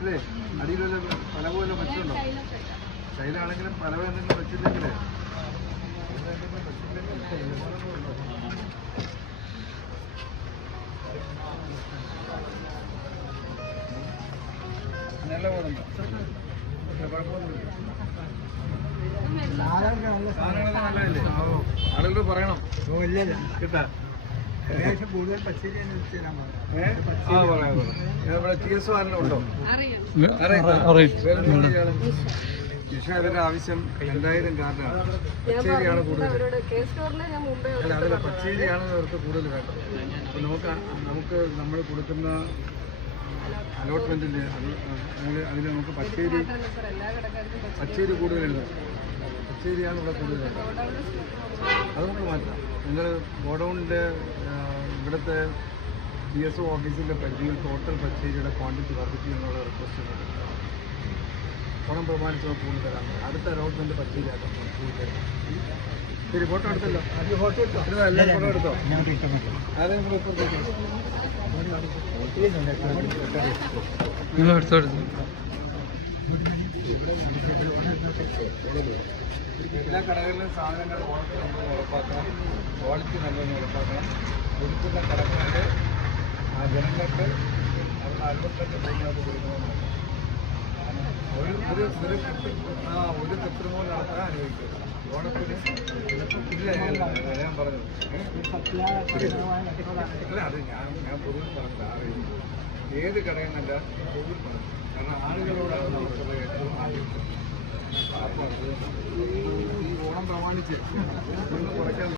അല്ലേ? അടിയിലുള്ള പല പോലെ വെച്ചിട്ടുണ്ടോ? ശൈലാണെങ്കിലും പല എന്തെങ്കിലും വെച്ചില്ലെങ്കിലേ നല്ല പോകുന്നുണ്ടോ? കുഴപ്പമൊന്നുമില്ല. സാധനങ്ങളൊക്കെ നല്ലതല്ലേ? ആളുകൾ പറയണം കേട്ടാ. കൂടുതൽ പച്ചരി ഉണ്ടോ? നിഷാദിന്റെ ആവശ്യം 2000 കാർഡാണ്. പച്ചരിയാണ് കൂടുതൽ. അല്ല അതല്ല, പച്ചരിയാണ് അവർക്ക് കൂടുതൽ വേണ്ടത്. അപ്പോൾ നമുക്ക് നമ്മൾ കൊടുക്കുന്ന അലോട്ട്മെന്റിൽ അതിന് നമുക്ക് പച്ചരി കൂടുതലുണ്ട്. പച്ചരിയാണ് ഇവിടെ കൂടുതൽ വേണ്ടത്. അത് നമുക്ക് മാറ്റാം. നിങ്ങൾ ഗോഡൗണിൻ്റെ ഇവിടുത്തെ DSO ഓഫീസിൻ്റെ പരിധിയിൽ ടോട്ടൽ പച്ചരിയുടെ ക്വാണ്ടിറ്റി വർദ്ധിപ്പിക്കാനുള്ള റിക്വസ്റ്റ് ഉണ്ട്. ഓണം പ്രമാണിച്ച് കൂടുതൽ തരാൻ അടുത്ത അലോട്ട്മെൻറ്റ് പച്ചരിയാക്കാം കൂടുതൽ. ശരി, ഫോട്ടോ എടുത്തല്ലോ. ഫോട്ടോ എടുത്തോ? എല്ലാവരും ഫോട്ടോ എടുത്തോ? ആരെയും കൂടെ എല്ലാ കടകളിലും സാധനങ്ങൾ ഓണത്തിന് നമ്മൾ ഉറപ്പാക്കണം. ക്വാളിറ്റി നല്ലതെന്ന് ഉറപ്പാക്കണം. കൊടുക്കുന്ന കടക്കാരുടെ ആ ജനങ്ങൾക്ക് അവരുടെ അൽവത്തಕ್ಕೆ പോകുന്നത് കൊടുക്കണമെന്ന് ഒരു കൃത്രിമവും നടത്താൻ അനുവദിക്കുക. ഓണത്തിന് ഇല്ല, ഞാൻ പറഞ്ഞത് അല്ല, അത് ഞാൻ പൊതുവിൽ പറഞ്ഞത് ഏത് കടയെന്നല്ല പൊതുവിൽ പറഞ്ഞു. കാരണം ആളുകളോടാണ് നമുക്കുള്ള ഏറ്റവും ആദ്യം. അപ്പോൾ ഈ ഓണം പ്രമാണിച്ച് കുറയ്ക്കാൻ